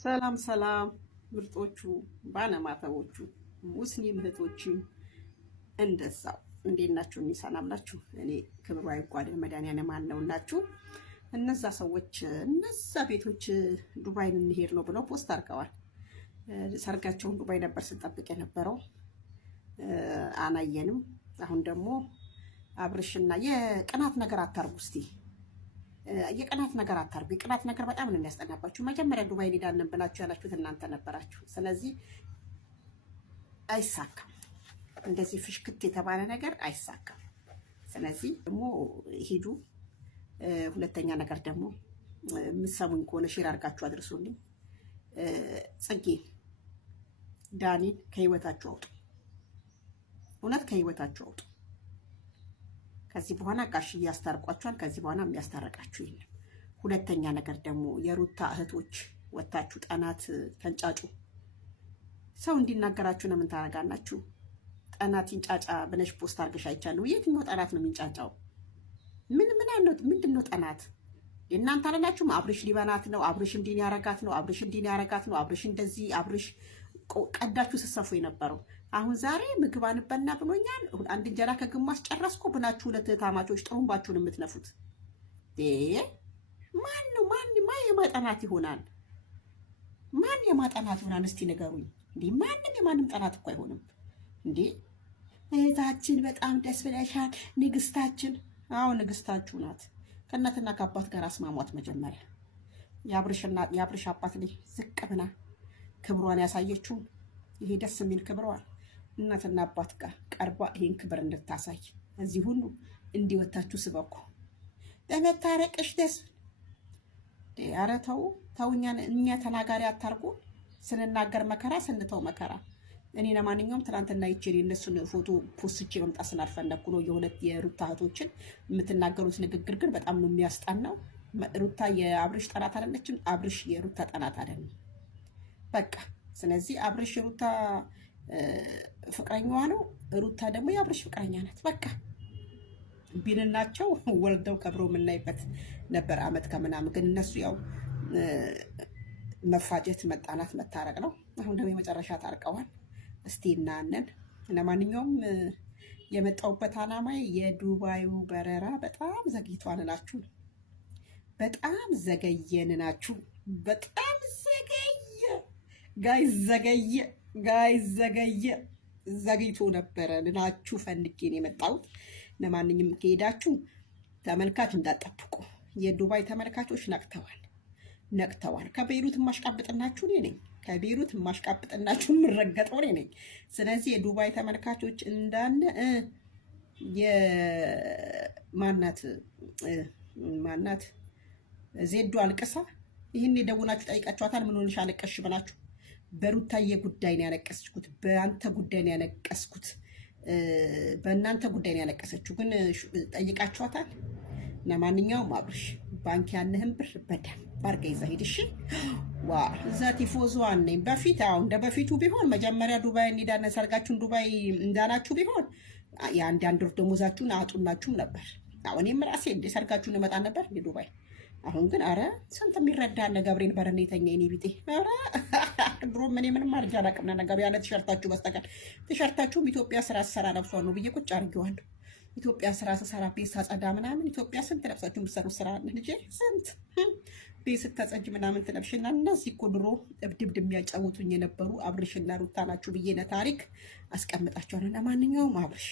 ሰላም ሰላም ምርጦቹ ባለማተቦቹ ሙስሊም እህቶችም እንደዛው እንዴት ናችሁ? ሰላም ናችሁ? እኔ ክብሩ አይጓደል መድኃኒዓለም አለውላችሁ። እነዛ ሰዎች እነዛ ቤቶች ዱባይን እንሄድ ነው ብለው ፖስት አድርገዋል። ሰርጋቸውን ዱባይ ነበር ስንጠብቅ የነበረው አናየንም። አሁን ደግሞ አብርሽና የቅናት ነገር አታርጉ እስቲ። የቅናት ነገር አታርጉ። የቅናት ነገር በጣም ነው የሚያስጠናባችሁ። መጀመሪያ ዱባይ ሄዳለን ብላችሁ ያላችሁት እናንተ ነበራችሁ። ስለዚህ አይሳካም። እንደዚህ ፍሽክት የተባለ ነገር አይሳካም። ስለዚህ ደግሞ ሂዱ። ሁለተኛ ነገር ደግሞ የምትሰሙኝ ከሆነ ሼር አድርጋችሁ አድርሱልኝ። ጽጌን ዳኒን ከህይወታችሁ አውጡ። እውነት ከህይወታችሁ አውጡ። ከዚህ በኋላ ጋሽዬ ያስታርቋችኋል። ከዚህ በኋላ የሚያስታርቃችሁ የለም። ሁለተኛ ነገር ደግሞ የሩታ እህቶች ወታችሁ ጠናት ተንጫጩ። ሰው እንዲናገራችሁ ነው። ምን ታረጋላችሁ? ጠናት ይንጫጫ ብለሽ ፖስት አድርገሽ አይቻለሁ። የትኛው ጠናት ነው የሚንጫጫው? ምንድነው ጠናት? የእናንተ አላላችሁም? አብርሽ ሊበናት ነው፣ አብርሽ እንዲህ ያረጋት ነው፣ አብርሽ እንዲህ ያረጋት ነው፣ አብርሽ እንደዚህ፣ አብርሽ ቀዳችሁ ስትሰፉ የነበረው አሁን ዛሬ ምግብ አንበና ብሎኛል፣ አንድ እንጀራ ከግማሽ ጨረስኩ ብላችሁ ሁለት ታማቾች ጥሩምባችሁን የምትነፉት ማን የማጠናት ይሆናል? ማን የማጠናት ይሆናል? እስቲ ንገሩኝ። እንዴ ማንም የማንም ጠናት እኮ አይሆንም። እንዴ እህታችን በጣም ደስ ብለሻል፣ ንግስታችን። አዎ ንግስታችሁ ናት። ከእናትና ከአባት ጋር አስማሟት። መጀመሪያ የአብርሽ አባት ላይ ዝቅ ብላ ክብሯን ያሳየችው ይሄ ደስ የሚል ክብሯን እናትና አባት ጋር ቀርባ ይሄን ክብር እንድታሳይ እዚህ ሁሉ እንዲወታችሁ ስበኩ። በመታረቅሽ ደስ ኧረ ተው እኛ ተናጋሪ አታርጉ። ስንናገር መከራ ስንተው መከራ። እኔ ለማንኛውም ትናንትና ይችል የነሱን ፎቶ ፖስቼ መምጣት ስላልፈለኩ ነው። የሁለት የሩታ እህቶችን የምትናገሩት ንግግር ግን በጣም ነው የሚያስጣናው። ሩታ የአብርሽ ጠላት አይደለችም፣ አብርሽ የሩታ ጠላት አይደለም። በቃ ስለዚህ አብርሽ የሩታ ፍቅረኛዋ ነው፣ ሩታ ደግሞ የአብርሽ ፍቅረኛ ናት። በቃ ቢንናቸው ወልደው ከብሮ የምናይበት ነበር አመት ከምናምን። ግን እነሱ ያው መፋጀት፣ መጣላት፣ መታረቅ ነው። አሁን ደግሞ የመጨረሻ ታርቀዋል። እስቲ እናያለን። ለማንኛውም የመጣሁበት አላማ የዱባዩ በረራ በጣም ዘግይቷል ናችሁ። በጣም ዘገየን ናችሁ። በጣም ዘገየ ጋይ ዘገየ ዘግይቶ ነበረ ልናችሁ ፈልጌ ነው የመጣሁት። ለማንኛውም ከሄዳችሁ ተመልካች እንዳጠብቁ። የዱባይ ተመልካቾች ነቅተዋል። ከቤይሩት ማሽቃብጥናችሁ እኔ ነኝ። ከቤይሩት ማሽቃብጥናችሁ የምረገጠው እኔ ነኝ። ስለዚህ የዱባይ ተመልካቾች እንዳለ ማናት ዜዶ አልቅሳ ይህን የደውናችሁ ጠይቃችኋታል። ምን ሆነሽ አለቀሽ ብላችሁ። በሩታዬ ጉዳይ ነው ያለቀስኩት፣ በአንተ ጉዳይ ነው ያለቀስኩት፣ በእናንተ ጉዳይ ነው ያለቀሰችው። ግን ጠይቃችኋታል? ለማንኛውም አብርሽ ባንክ ያለህን ብር በደንብ አድርገህ ይዘህ ሂድ። እሺ ዋ እዛ ቲፎዞ ነኝ በፊት እንደ በፊቱ ቢሆን መጀመሪያ ዱባይ እንሄዳለን ሰርጋችሁን ዱባይ እንዳላችሁ ቢሆን የአንድ ወር ደሞዛችሁን አጡላችሁም ነበር። አሁን እኔም ራሴ ሰርጋችሁን እመጣ ነበር ዱባይ። አሁን ግን አረ ስንት የሚረዳ አለ። ገብሬን በረኔተኛ እኔ ቢጤ አረ ድሮ ምን ምንም አርጃ አላውቅም ነገር ያለ ቲሸርታችሁ በስተቀር ቲሸርታችሁም ኢትዮጵያ ስራ ሰራ ለብሷል ነው ብዬ ቁጭ አድርጌዋለሁ። ኢትዮጵያ ስራ ሰራ ቤት ሳጸዳ ምናምን ኢትዮጵያ ስንት ለብሳችሁ የምትሰሩ ስራ ልጄ ስንት ቤት ስታጸጅ ምናምን ትለብሽና እነዚህ እኮ ድሮ እብድብድ የሚያጫውቱኝ የነበሩ አብርሽና ሩታ ናችሁ ብዬ ታሪክ አስቀምጣችኋለሁ። ለማንኛውም አብርሽ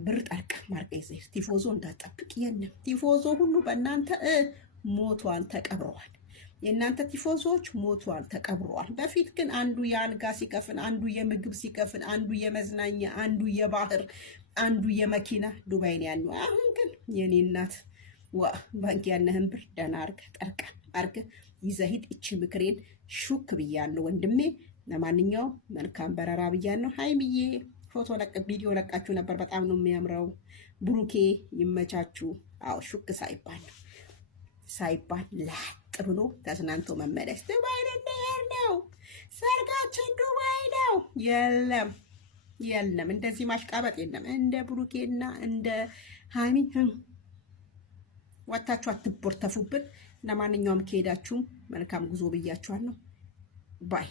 ብር ጠርቅ ማርቀ ይዘህ ቲፎዞ እንዳጠብቅ። የለም ቲፎዞ ሁሉ በእናንተ ሞቷል፣ ተቀብረዋል። የእናንተ ቲፎዞች ሞቷል፣ ተቀብረዋል። በፊት ግን አንዱ የአልጋ ሲከፍል፣ አንዱ የምግብ ሲከፍል፣ አንዱ የመዝናኛ፣ አንዱ የባህር፣ አንዱ የመኪና ዱባይ ነው ያለው። አሁን ግን የኔ እናት ባንክ ያለህን ብር ደህና አድርገህ ጠርቀ አድርገህ ይዘህ ሂድ። እቺ ምክሬን ሹክ ብያለሁ ወንድሜ። ለማንኛውም መልካም በረራ ብያለሁ። ሃይሚዬ ፎቶ ቪዲዮ ለቃችሁ ነበር፣ በጣም ነው የሚያምረው። ብሩኬ ይመቻችሁ። አዎ ሹክ ሳይባል ላጥ ብሎ ተዝናንቶ መመለስ። ዱባይ ነው ሰርጋችን፣ ዱባይ ነው። የለም እንደዚህ ማሽቃበጥ የለም። እንደ ብሩኬና እንደ ሃይሚ ወታችሁ አትቦርተፉብን። ለማንኛውም ከሄዳችሁ መልካም ጉዞ ብያችኋለሁ። ባይ